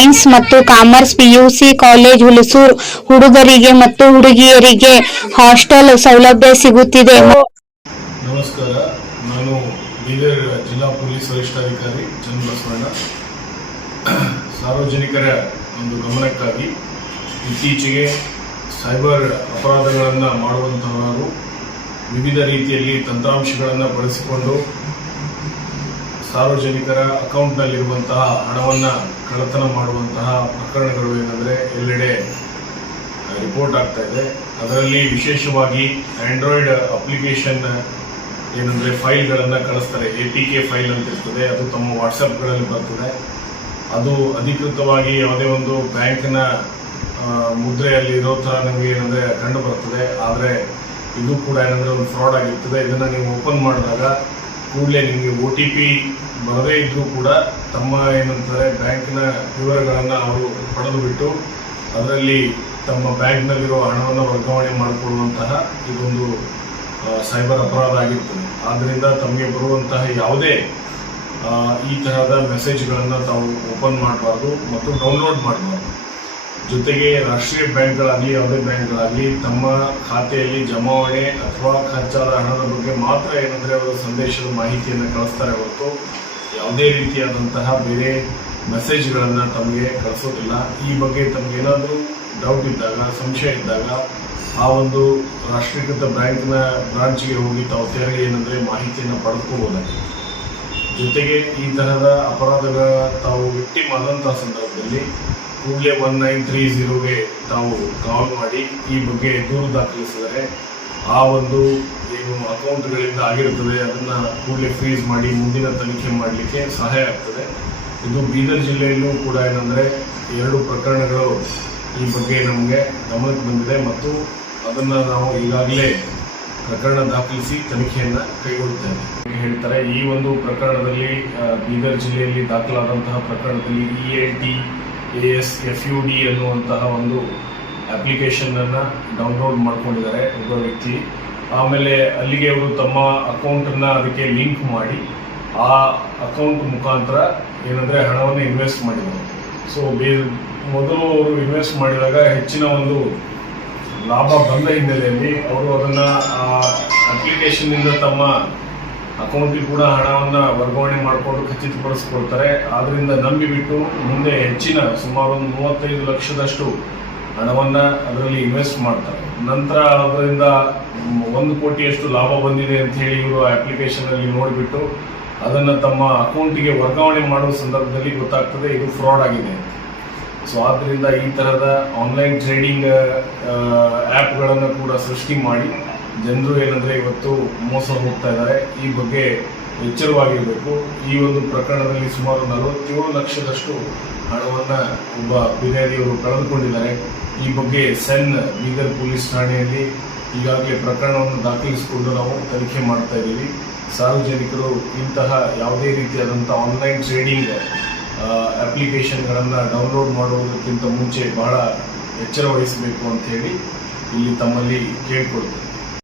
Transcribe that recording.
Science ಮತ್ತು commerce PUC college Hulasuru ಹುಡುಗರಿಗೆ ಮತ್ತು ಹುಡುಗಿಯರಿಗೆ ಹಾಸ್ಟೆಲ್ ಸೌಲಭ್ಯ ಸಿಗುತ್ತಿದೆ. ನಮಸ್ಕಾರ, ನಾನು ಬೀದರ್ ಜಿಲ್ಲಾ ಪೊಲೀಸ್ ವರಿಷ್ಠಾಧಿಕಾರಿ ಚನ್ನಬಸವಣ್ಣ. ಸಾರ್ವಜನಿಕರ ಒಂದು ಗಮನಕ್ಕಾಗಿ ಇತ್ತೀಚೆಗೆ ಸೈಬರ್ ಅಪರಾಧಗಳನ್ನು ಮಾಡುವಂತಹವರು ವಿವಿಧ ರೀತಿಯಲ್ಲಿ ತಂತ್ರಾಂಶಗಳನ್ನು ಬಳಸಿಕೊಂಡು ಸಾರ್ವಜನಿಕರ ಅಕೌಂಟ್ನಲ್ಲಿರುವಂತಹ ಹಣವನ್ನು ಕಳ್ಳತನ ಮಾಡುವಂತಹ ಪ್ರಕರಣಗಳು ಏನಂದರೆ ಎಲ್ಲೆಡೆ ರಿಪೋರ್ಟ್ ಆಗ್ತಾ ಇದೆ. ಅದರಲ್ಲಿ ವಿಶೇಷವಾಗಿ ಆಂಡ್ರಾಯ್ಡ್ ಅಪ್ಲಿಕೇಶನ್ ಏನಂದರೆ ಫೈಲ್ಗಳನ್ನು ಕಳಿಸ್ತಾರೆ. APK ಫೈಲ್ ಅಂತ ಇರ್ತದೆ, ಅದು ತಮ್ಮ ವಾಟ್ಸಪ್ಗಳಲ್ಲಿ ಬರ್ತದೆ. ಅದು ಅಧಿಕೃತವಾಗಿ ಯಾವುದೇ ಒಂದು ಬ್ಯಾಂಕಿನ ಮುದ್ರೆಯಲ್ಲಿ ಇರೋ ಥರ ನಮಗೆ ಏನಂದರೆ ಕಂಡು ಬರ್ತದೆ. ಆದರೆ ಇದು ಕೂಡ ಏನಂದರೆ ಒಂದು ಫ್ರಾಡ್ ಆಗಿರ್ತದೆ. ಇದನ್ನು ನೀವು ಓಪನ್ ಮಾಡಿದಾಗ ಕೂಡಲೇ ನಿಮಗೆ OTP ಬರದೇ ಇದ್ದರೂ ಕೂಡ ತಮ್ಮ ಏನಂತಾರೆ ಬ್ಯಾಂಕಿನ ವಿವರಗಳನ್ನು ಅವರು ಪಡೆದು ಬಿಟ್ಟು ಅದರಲ್ಲಿ ತಮ್ಮ ಬ್ಯಾಂಕ್ನಲ್ಲಿರೋ ಹಣವನ್ನು ವರ್ಗಾವಣೆ ಮಾಡಿಕೊಳ್ಳುವಂತಹ ಇದೊಂದು ಸೈಬರ್ ಅಪರಾಧ ಆಗಿರ್ತದೆ. ಆದ್ದರಿಂದ ತಮಗೆ ಬರುವಂತಹ ಯಾವುದೇ ಈ ತರಹದ ಮೆಸೇಜ್ಗಳನ್ನು ತಾವು ಓಪನ್ ಮಾಡಬಾರ್ದು ಮತ್ತು ಡೌನ್ಲೋಡ್ ಮಾಡಬಾರ್ದು. ಜೊತೆಗೆ ರಾಷ್ಟ್ರೀಯ ಬ್ಯಾಂಕ್ಗಳಾಗಲಿ ಯಾವುದೇ ಬ್ಯಾಂಕ್ಗಳಾಗಲಿ ತಮ್ಮ ಖಾತೆಯಲ್ಲಿ ಜಮಾವಣೆ ಅಥವಾ ಖರ್ಚಾದ ಹಣದ ಬಗ್ಗೆ ಮಾತ್ರ ಏನಂದರೆ ಅವರ ಸಂದೇಶದ ಮಾಹಿತಿಯನ್ನು ಕಳಿಸ್ತಾರೆ ಹೊರತು ಯಾವುದೇ ರೀತಿಯಾದಂತಹ ಬೇರೆ ಮೆಸೇಜ್ಗಳನ್ನು ತಮಗೆ ಕಳಿಸೋದಿಲ್ಲ. ಈ ಬಗ್ಗೆ ತಮಗೇನಾದರೂ ಡೌಟ್ ಇದ್ದಾಗ, ಸಂಶಯ ಇದ್ದಾಗ ಆ ಒಂದು ರಾಷ್ಟ್ರೀಕೃತ ಬ್ಯಾಂಕ್ನ ಬ್ರಾಂಚ್ಗೆ ಹೋಗಿ ತಾವು ತೆರಳಿ ಏನಂದರೆ ಮಾಹಿತಿಯನ್ನು ಪಡೆದುಕೋಬೋದಾಗಿದೆ. ಜೊತೆಗೆ ಈ ತರಹದ ಅಪರಾಧಗಳ ತಾವು ವಿಕ್ಟಿಮ್ ಆದಂತಹ ಸಂದರ್ಭದಲ್ಲಿ ಕೂಡಲೇ 1930ಗೆ ತಾವು ಕಾಲ್ ಮಾಡಿ ಈ ಬಗ್ಗೆ ದೂರು ದಾಖಲಿಸಿದರೆ ಆ ಒಂದು ಏನು ಅಕೌಂಟ್ಗಳಿಂದ ಆಗಿರುತ್ತದೆ ಅದನ್ನು ಕೂಡಲೇ ಫ್ರೀಸ್ ಮಾಡಿ ಮುಂದಿನ ತನಿಖೆ ಮಾಡಲಿಕ್ಕೆ ಸಹಾಯ ಆಗ್ತದೆ. ಇದು ಬೀದರ್ ಜಿಲ್ಲೆಯಲ್ಲೂ ಕೂಡ ಏನಂದರೆ 2 ಪ್ರಕರಣಗಳು ಈ ಬಗ್ಗೆ ನಮಗೆ ಗಮನಕ್ಕೆ ಬಂದಿದೆ ಮತ್ತು ಅದನ್ನು ನಾವು ಈಗಾಗಲೇ ಪ್ರಕರಣ ದಾಖಲಿಸಿ ತನಿಖೆಯನ್ನು ಕೈಗೊಳ್ಳುತ್ತೇವೆ ಹೇಳ್ತಾರೆ. ಈ ಒಂದು ಪ್ರಕರಣದಲ್ಲಿ ಬೀದರ್ ಜಿಲ್ಲೆಯಲ್ಲಿ ದಾಖಲಾದಂತಹ ಪ್ರಕರಣದಲ್ಲಿ ELTAS-FUD ಅನ್ನುವಂತಹ ಒಂದು ಅಪ್ಲಿಕೇಶನನ್ನು ಡೌನ್ಲೋಡ್ ಮಾಡ್ಕೊಂಡಿದ್ದಾರೆ ಒಬ್ಬ ವ್ಯಕ್ತಿ. ಆಮೇಲೆ ಅಲ್ಲಿಗೆ ಅವರು ತಮ್ಮ ಅಕೌಂಟನ್ನು ಅದಕ್ಕೆ ಲಿಂಕ್ ಮಾಡಿ ಆ ಅಕೌಂಟ್ ಮುಖಾಂತರ ಏನಂದರೆ ಹಣವನ್ನು ಇನ್ವೆಸ್ಟ್ ಮಾಡಿದ್ದಾರೆ. ಸೊ ಮೊದಲು ಅವರು ಇನ್ವೆಸ್ಟ್ ಮಾಡಿದಾಗ ಹೆಚ್ಚಿನ ಒಂದು ಲಾಭ ಬಂದ ಹಿನ್ನೆಲೆಯಲ್ಲಿ ಅವರು ಅದನ್ನು ಅಪ್ಲಿಕೇಶನ್ನಿಂದ ತಮ್ಮ ಅಕೌಂಟಿಗೆ ಕೂಡ ಹಣವನ್ನು ವರ್ಗಾವಣೆ ಮಾಡಿಕೊಂಡು ಖಚಿತಪಡಿಸ್ಕೊಳ್ತಾರೆ. ಆದ್ದರಿಂದ ನಂಬಿಬಿಟ್ಟು ಮುಂದೆ ಹೆಚ್ಚಿನ ಸುಮಾರು 35 ಲಕ್ಷದಷ್ಟು ಹಣವನ್ನು ಅದರಲ್ಲಿ ಇನ್ವೆಸ್ಟ್ ಮಾಡ್ತಾರೆ. ನಂತರ ಅದರಿಂದ 1 ಕೋಟಿಯಷ್ಟು ಲಾಭ ಬಂದಿದೆ ಅಂತ ಹೇಳಿ ಇವರು ಅಪ್ಲಿಕೇಶನಲ್ಲಿ ನೋಡಿಬಿಟ್ಟು ಅದನ್ನು ತಮ್ಮ ಅಕೌಂಟಿಗೆ ವರ್ಗಾವಣೆ ಮಾಡುವ ಸಂದರ್ಭದಲ್ಲಿ ಗೊತ್ತಾಗ್ತದೆ ಇದು ಫ್ರಾಡ್ ಆಗಿದೆ. ಸೊ ಆದ್ದರಿಂದ ಈ ಥರದ ಆನ್ಲೈನ್ ಟ್ರೇಡಿಂಗ್ ಆ್ಯಪ್ಗಳನ್ನು ಕೂಡ ಸೃಷ್ಟಿ ಮಾಡಿ ಜನರು ಏನಂದರೆ ಇವತ್ತು ಮೋಸ ಹೋಗ್ತಾ ಇದ್ದಾರೆ. ಈ ಬಗ್ಗೆ ಎಚ್ಚರವಾಗಿರಬೇಕು. ಈ ಒಂದು ಪ್ರಕರಣದಲ್ಲಿ ಸುಮಾರು 47 ಲಕ್ಷದಷ್ಟು ಹಣವನ್ನು ಒಬ್ಬ ಬಿರಿಯಾನಿಯವರು ಕಳೆದುಕೊಂಡಿದ್ದಾರೆ. ಈ ಬಗ್ಗೆ ಸೆನ್ ಬೀದರ್ ಪೊಲೀಸ್ ಠಾಣೆಯಲ್ಲಿ ಈಗಾಗಲೇ ಪ್ರಕರಣವನ್ನು ದಾಖಲಿಸಿಕೊಂಡು ನಾವು ತನಿಖೆ ಮಾಡ್ತಾ ಇದ್ದೀವಿ. ಸಾರ್ವಜನಿಕರು ಇಂತಹ ಯಾವುದೇ ರೀತಿಯಾದಂಥ ಆನ್ಲೈನ್ ಟ್ರೇಡಿಂಗ್ ಅಪ್ಲಿಕೇಶನ್ಗಳನ್ನು ಡೌನ್ಲೋಡ್ ಮಾಡುವುದಕ್ಕಿಂತ ಮುಂಚೆ ಬಹಳ ಎಚ್ಚರ ವಹಿಸಬೇಕು ಅಂತ ಹೇಳಿ ಇಲ್ಲಿ ತಮ್ಮಲ್ಲಿ ಕೇಳಿಕೊಳ್ತೇನೆ.